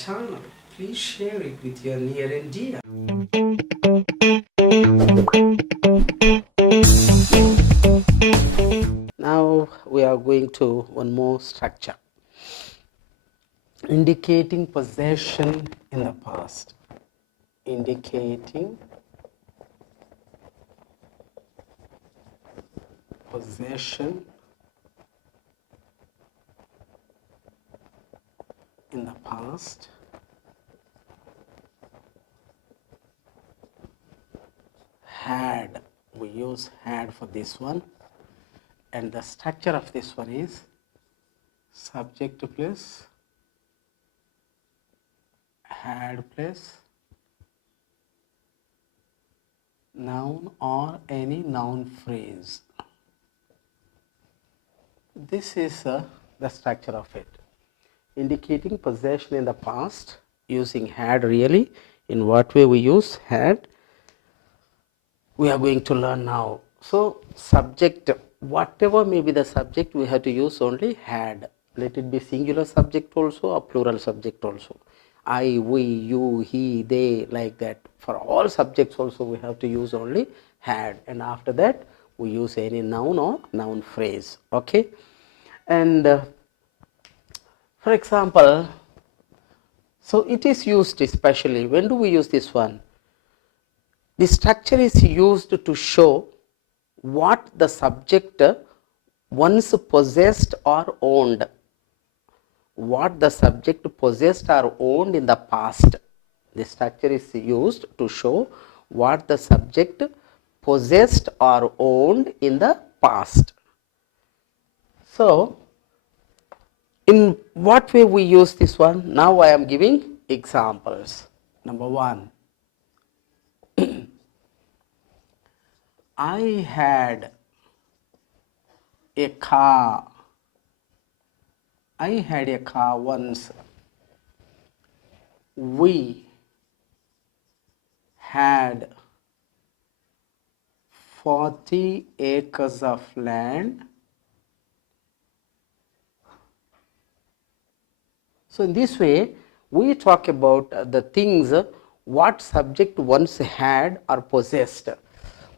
channel. Please share it with your near and dear. Now we are going to one more structure, indicating possession in the past. Indicating possession in the past. Had, we use had for this one, and the structure of this one is subject plus had plus noun or any noun phrase. This is the structure of it. Indicating possession in the past using had. Really, in what way we use had, we are going to learn now. So subject, whatever may be the subject, we have to use only had. Let it be singular subject also or plural subject also. I, we, you, he, they, like that. For all subjects also we have to use only had, and after that we use any noun or noun phrase. Okay, and for example, so it is used especially, when do we use this one? The structure is used to show what the subject once possessed or owned. What the subject possessed or owned in the past. The structure is used to show what the subject possessed or owned in the past. So, in what way we use this one? Now I am giving examples. Number one, I had a car. I had a car once. We had 40 acres of land. So in this way we talk about the things what subject once had or possessed.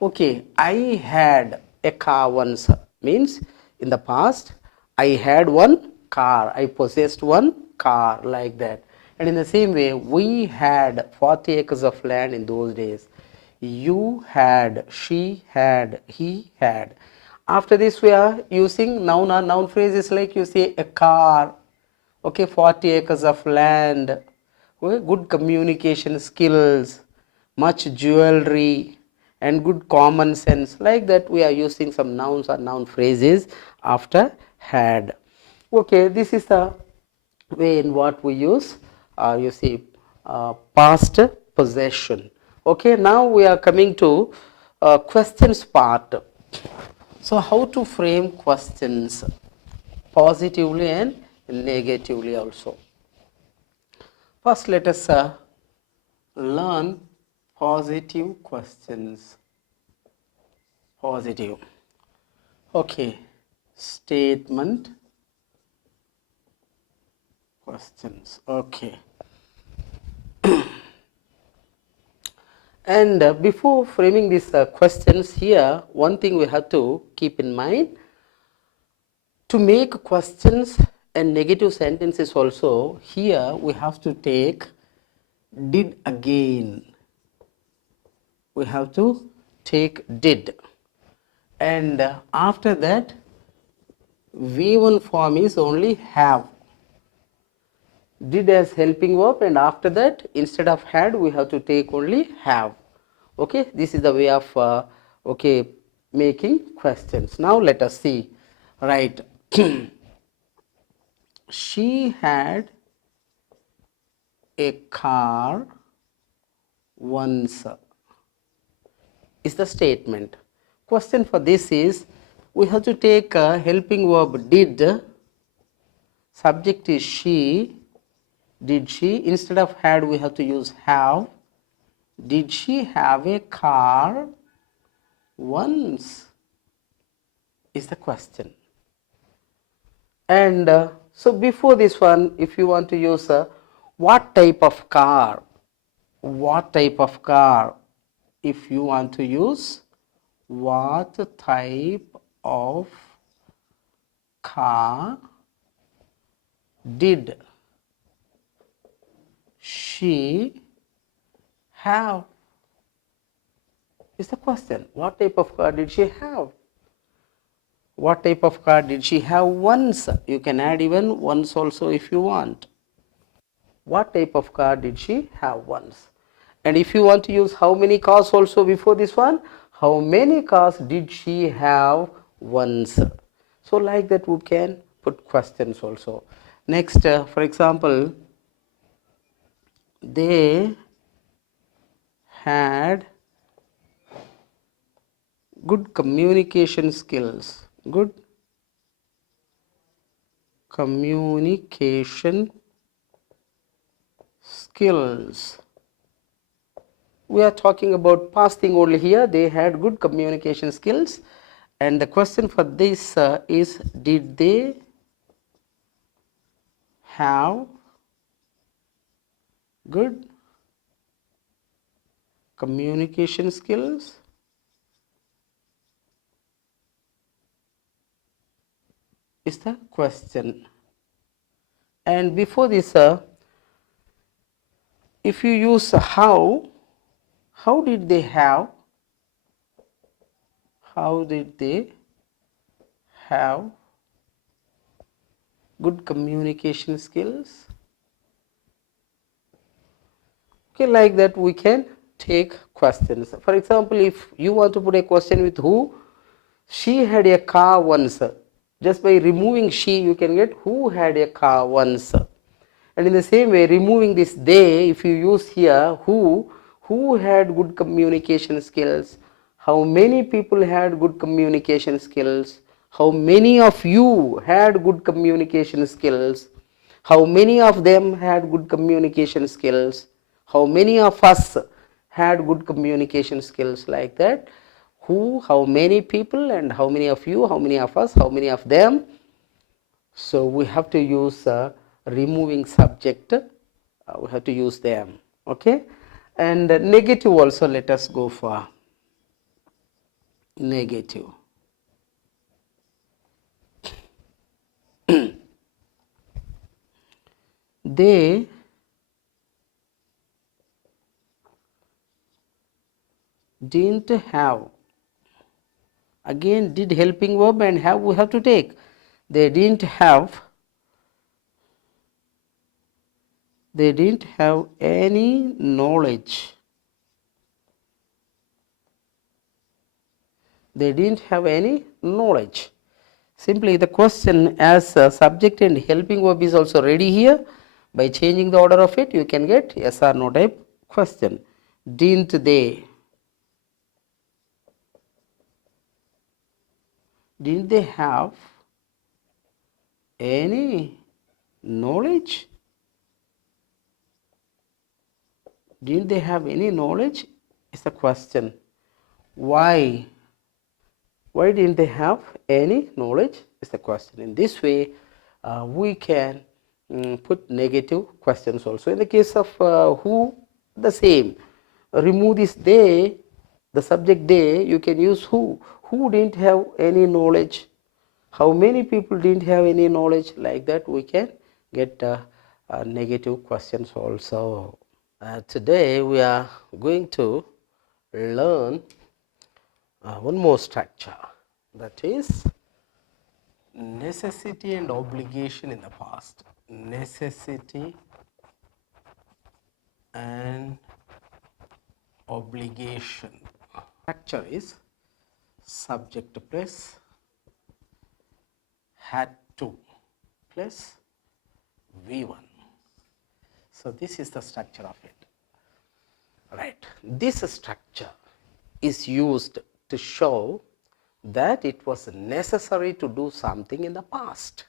Okay, I had a car once means in the past I had one car, I possessed one car, like that. And in the same way, we had 40 acres of land in those days. You had, she had, he had. After this we are using noun or noun phrases like you say a car, okay, 40 acres of land, okay, good communication skills, much jewelry, and good common sense. Like that we are using some nouns or noun phrases after had. Okay, this is the way in what we use, you see, past possession. Okay, now we are coming to questions part. So how to frame questions positively and negatively also. First let us learn positive questions. Positive. Okay, statement questions. Okay. And before framing these questions here, one thing we have to keep in mind, to make questions and negative sentences also, here we have to take did again. We have to take did, and after that V1 form is only have. Did as helping verb, and after that instead of had we have to take only have. Okay, this is the way of okay, making questions. Now let us see. Right. She had a car once is the statement. Question for this is, we have to take a helping verb did, subject is she, did she, instead of had we have to use have. Did she have a car once is the question. And so before this one, if you want to use What type of car? What type of car? If you want to use what type of car did she have? Is the question. What type of car did she have? What type of car did she have once? You can add even once also if you want. What type of car did she have once? And if you want to use how many cars also before this one, how many cars did she have once? So like that we can put questions also. Next, for example, they had good communication skills. Good communication skills. We are talking about past thing only here. They had good communication skills. And the question for this is, did they have good communication skills? Is the question. And before this, if you use how did they have? How did they have good communication skills? Okay, like that we can take questions. For example, if you want to put a question with who, she had a car once. Just by removing she, you can get who had a car once. And in the same way, removing this they, if you use here who had good communication skills, how many people had good communication skills, how many of you had good communication skills, how many of them had good communication skills, how many of us had good communication skills, like that. Who, how many people, and how many of you, how many of us, how many of them. So we have to use removing subject, we have to use them. Okay, and negative also, let us go for negative. They didn't have. Again, did helping verb and have we have to take. They didn't have any knowledge. They didn't have any knowledge. Simply the question as subject and helping verb is also ready here. By changing the order of it, you can get yes or no type question. Didn't they? Didn't they have any knowledge? Didn't they have any knowledge? Is the question. Why? Why didn't they have any knowledge? Is the question. In this way, we can put negative questions also. In the case of who, the same. Remove this they, the subject they, you can use who. Who didn't have any knowledge? How many people didn't have any knowledge? Like that we can get negative questions also. Today we are going to learn one more structure, that is necessity and obligation in the past. Necessity and obligation. Structure is subject plus had to plus V1. So this is the structure of it. Right. This structure is used to show that it was necessary to do something in the past.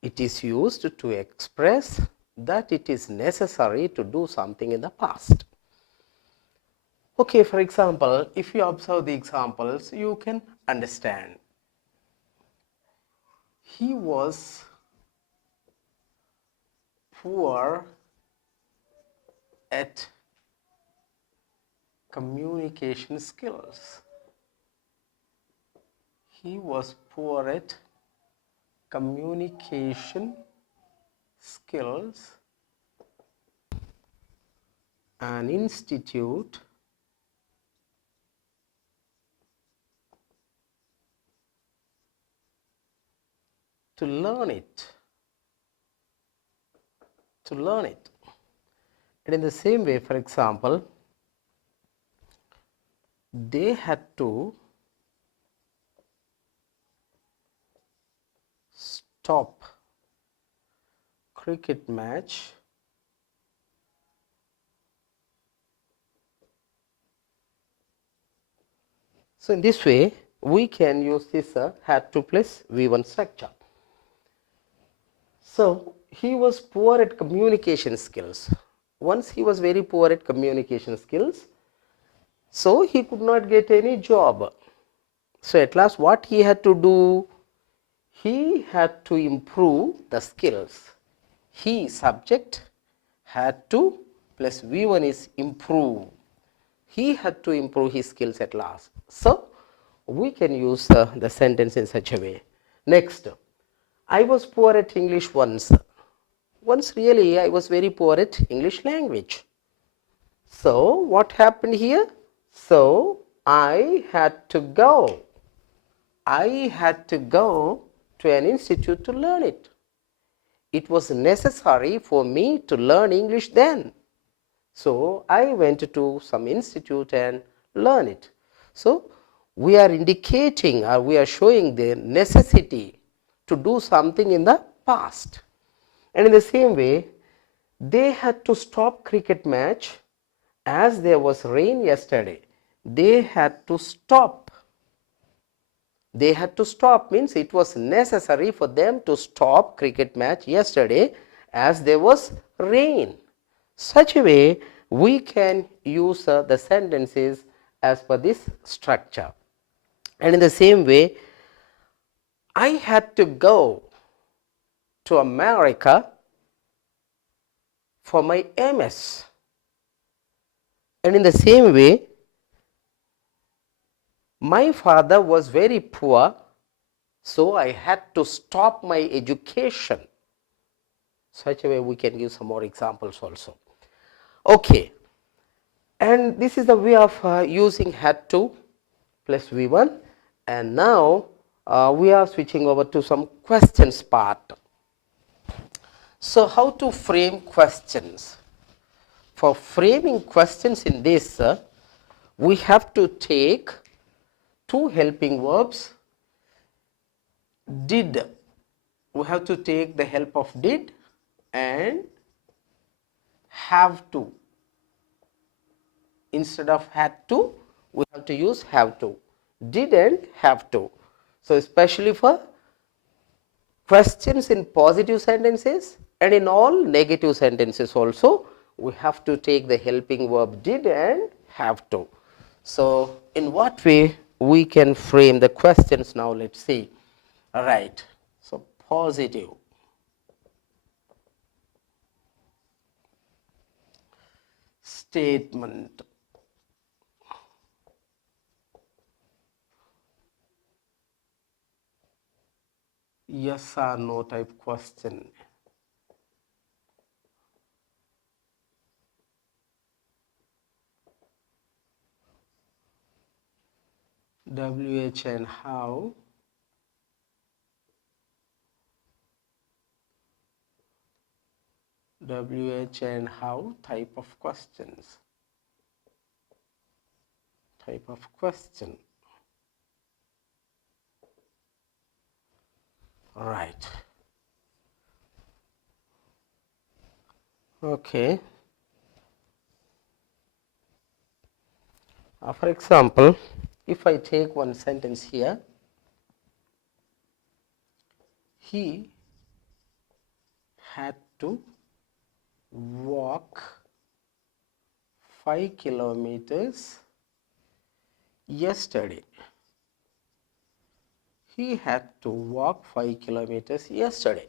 It is used to express that it is necessary to do something in the past. Okay, for example, if you observe the examples, you can understand. He was poor at communication skills. He was poor at communication skills. An institute to learn it. And in the same way, for example, they had to stop cricket match So in this way we can use this had to plus V1 structure. So he was poor at communication skills. Once he was very poor at communication skills, so he could not get any job. So at last what he had to do? He had to improve the skills. He subject had to plus V1 is improve. He had to improve his skills at last. So we can use the sentence in such a way. Next, I was poor at English once. Once really I was very poor at English language. So what happened here? So I had to go. I had to go to an institute to learn it. It was necessary for me to learn English then. So I went to some institute and learn it. So we are indicating or we are showing the necessity to do something in the past. And in the same way, they had to stop cricket match as there was rain yesterday. They had to stop. They had to stop means it was necessary for them to stop cricket match yesterday as there was rain. Such a way we can use the sentences as per this structure. And in the same way, I had to go to America for my MS. And in the same way, my father was very poor, so I had to stop my education. Such a way we can give some more examples also. Okay, and this is the way of using had to plus V1, and now we are switching over to some questions part. So how to frame questions? For framing questions in this, we have to take two helping verbs. Did, we have to take the help of did and have to. Instead of had to, we have to use have to. Did and have to. So especially for questions in positive sentences and in all negative sentences also, we have to take the helping verb did and have to. So in what way we can frame the questions now? Let's see. All right. So positive. Statement. Yes or no type question. WH and how. WH and how type of questions. Type of question. All right. Okay. For example, if I take one sentence here, he had to walk 5 kilometers yesterday. He had to walk 5 kilometers yesterday.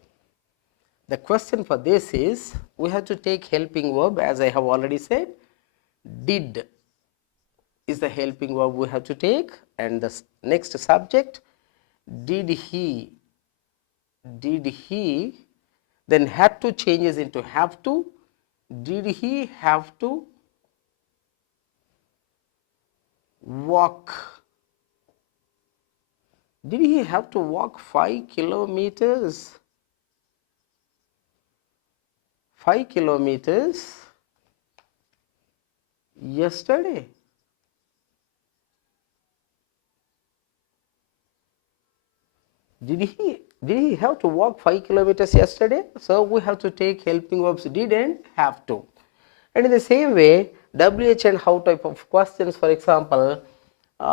The question for this is, we have to take helping verb, as I have already said. Did is the helping verb we have to take, and the next subject, did he, then had to changes into have to. Did he have to walk? Did he have to walk 5 kilometers? 5 kilometers yesterday? Did he have to walk 5 kilometers yesterday? So we have to take helping verbs did and have to. And in the same way, WH and how type of questions, for example,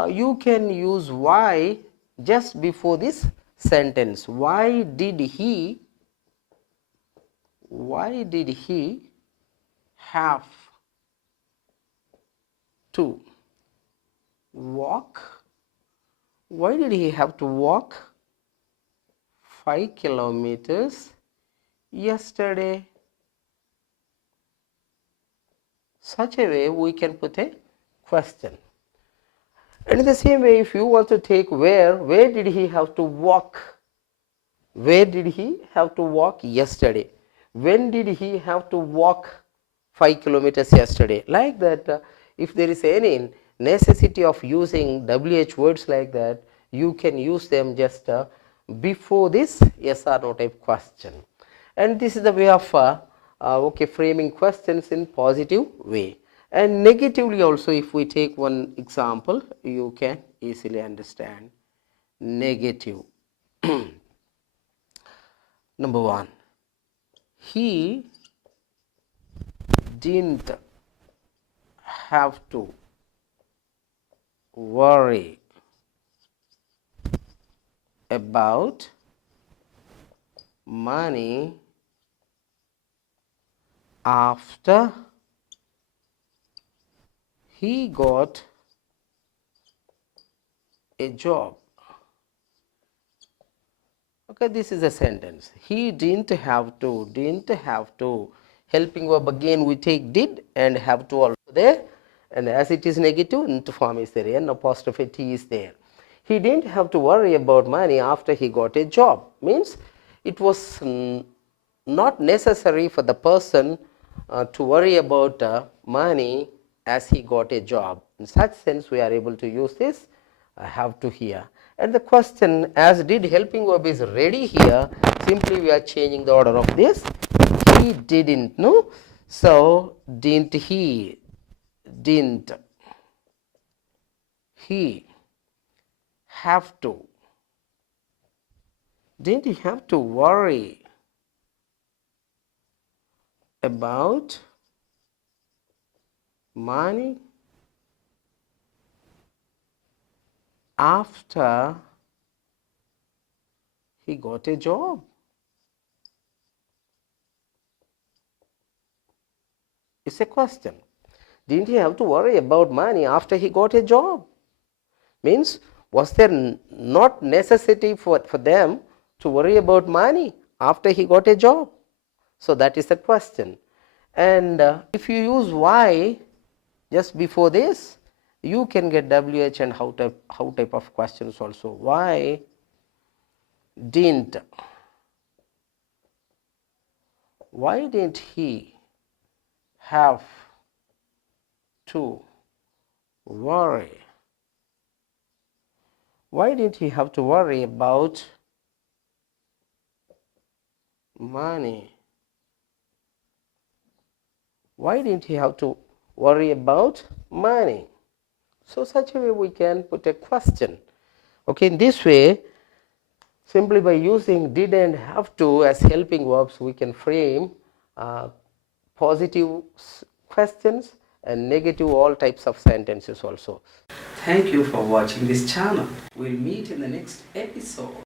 you can use why just before this sentence. Why did he have to walk? Why did he have to walk 5 kilometers yesterday? Such a way we can put a question. And in the same way, if you want to take where did he have to walk? Where did he have to walk yesterday? When did he have to walk 5 kilometers yesterday? Like that, if there is any necessity of using WH words like that, you can use them just before this yes or no type question. And this is the way of framing questions in positive way. And negatively also, if we take one example, you can easily understand. Negative. Number 1, he didn't have to worry about money after he got a job. Okay, this is a sentence. He didn't have to. Helping verb again we take did and have to also there, and as it is negative, nt form is there, an apostrophe t is there. He didn't have to worry about money after he got a job. Means it was not necessary for the person to worry about money as he got a job. In such sense, we are able to use this have to here. And the question, as did helping verb is ready here, simply we are changing the order of this. He didn't, no? So, didn't he have to? Didn't he have to worry about money after he got a job? It's a question. Didn't he have to worry about money after he got a job? Means, was there not necessity for them to worry about money after he got a job? So that is the question. And if you use why just before this, you can get WH and how type of questions also. Why didn't he have to worry? Why didn't he have to worry about money? Why didn't he have to worry about money? So such a way we can put a question. Okay, in this way, simply by using did and have to as helping verbs, we can frame positive questions and negative all types of sentences also. Thank you for watching this channel. We'll meet in the next episode.